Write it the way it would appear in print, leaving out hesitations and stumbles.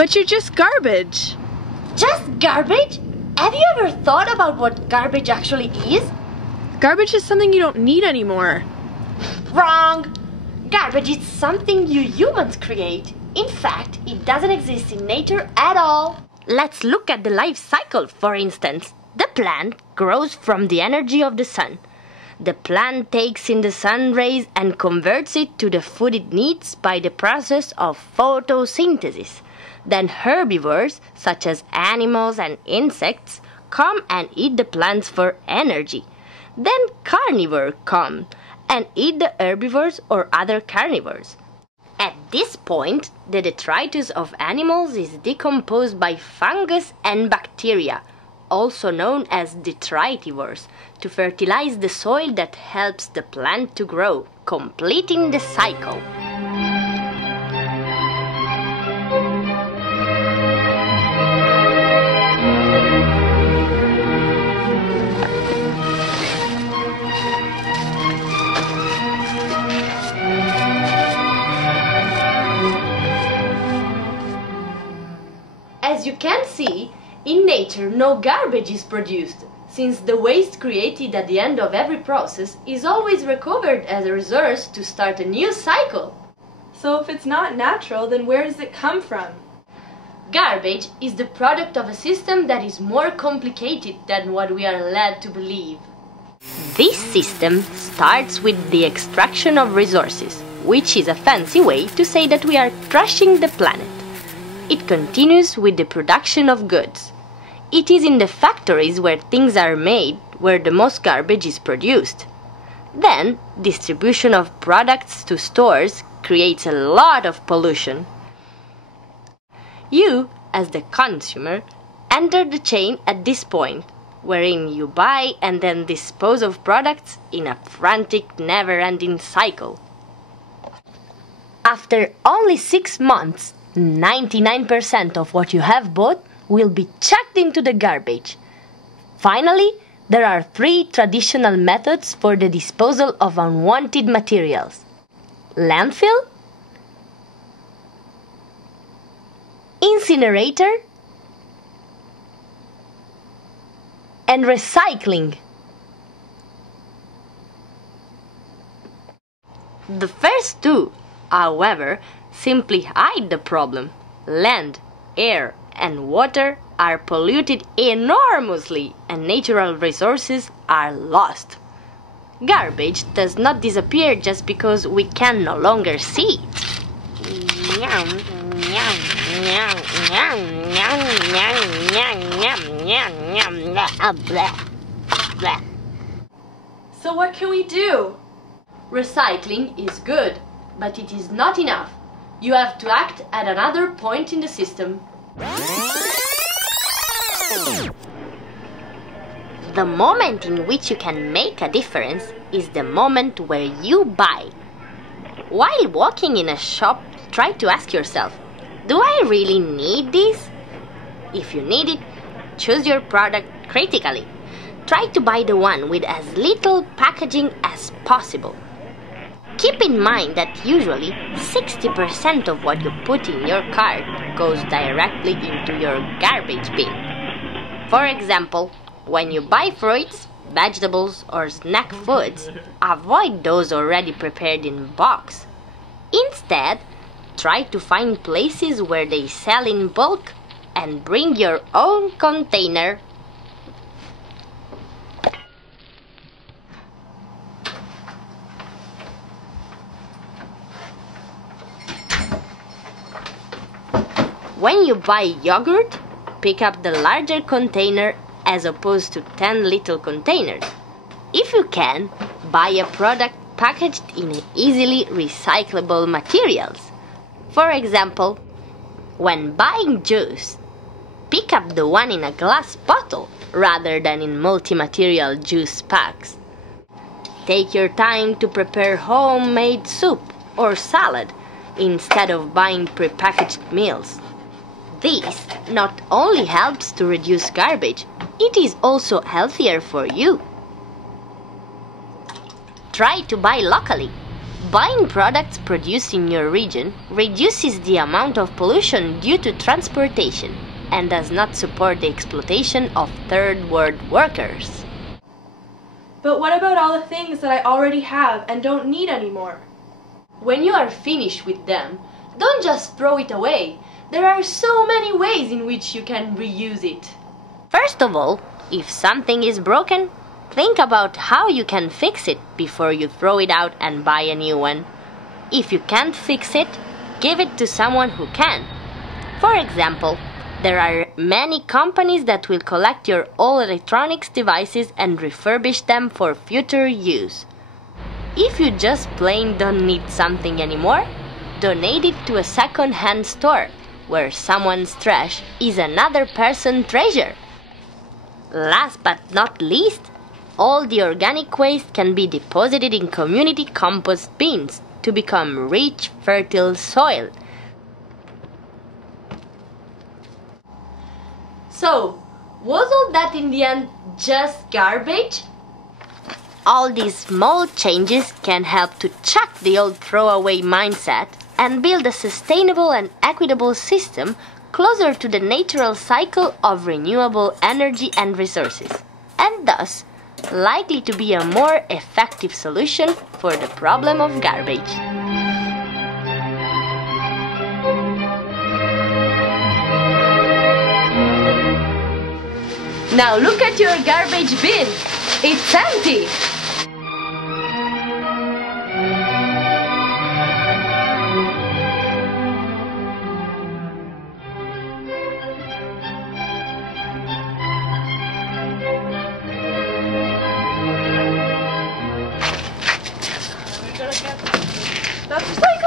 But you're just garbage. Just garbage? Have you ever thought about what garbage actually is? Garbage is something you don't need anymore. Wrong! Garbage is something you humans create. In fact, it doesn't exist in nature at all. Let's look at the life cycle, for instance. The plant grows from the energy of the sun. The plant takes in the sun rays and converts it to the food it needs by the process of photosynthesis. Then herbivores, such as animals and insects, come and eat the plants for energy. Then carnivores come and eat the herbivores or other carnivores. At this point, the detritus of animals is decomposed by fungus and bacteria, also known as detritivores, to fertilize the soil that helps the plant to grow, completing the cycle. As you can see, in nature no garbage is produced, since the waste created at the end of every process is always recovered as a resource to start a new cycle. So if it's not natural, then where does it come from? Garbage is the product of a system that is more complicated than what we are led to believe. This system starts with the extraction of resources, which is a fancy way to say that we are trashing the planet. It continues with the production of goods. It is in the factories where things are made where the most garbage is produced. Then, distribution of products to stores creates a lot of pollution. You, as the consumer, enter the chain at this point, wherein you buy and then dispose of products in a frantic, never-ending cycle. After only 6 months, 99% of what you have bought will be chucked into the garbage. Finally, there are 3 traditional methods for the disposal of unwanted materials: landfill, incinerator, and recycling. The first 2, however, simply hide the problem. Land, air, and water are polluted enormously, and natural resources are lost. Garbage does not disappear just because we can no longer see it. So what can we do? Recycling is good, but it is not enough. You have to act at another point in the system. The moment in which you can make a difference is the moment where you buy. While walking in a shop, try to ask yourself, do I really need this? If you need it, choose your product critically. Try to buy the one with as little packaging as possible. Keep in mind that usually 60% of what you put in your cart goes directly into your garbage bin. For example, when you buy fruits, vegetables, or snack foods, avoid those already prepared in box. Instead, try to find places where they sell in bulk and bring your own container. When you buy yogurt, pick up the larger container as opposed to 10 little containers. If you can, buy a product packaged in easily recyclable materials. For example, when buying juice, pick up the one in a glass bottle rather than in multi-material juice packs. Take your time to prepare homemade soup or salad instead of buying prepackaged meals. This not only helps to reduce garbage, it is also healthier for you. Try to buy locally. Buying products produced in your region reduces the amount of pollution due to transportation and does not support the exploitation of third world workers. But what about all the things that I already have and don't need anymore? When you are finished with them, don't just throw it away. There are so many ways in which you can reuse it. First of all, if something is broken, think about how you can fix it before you throw it out and buy a new one. If you can't fix it, give it to someone who can. For example, there are many companies that will collect your old electronics devices and refurbish them for future use. If you just plain don't need something anymore, donate it to a second-hand store, where someone's trash is another person's treasure. Last but not least, all the organic waste can be deposited in community compost bins to become rich, fertile soil. So, was all that in the end just garbage? All these small changes can help to chuck the old throwaway mindset and build a sustainable and equitable system closer to the natural cycle of renewable energy and resources, and thus likely to be a more effective solution for the problem of garbage. Now look at your garbage bin. It's empty. That's recycling.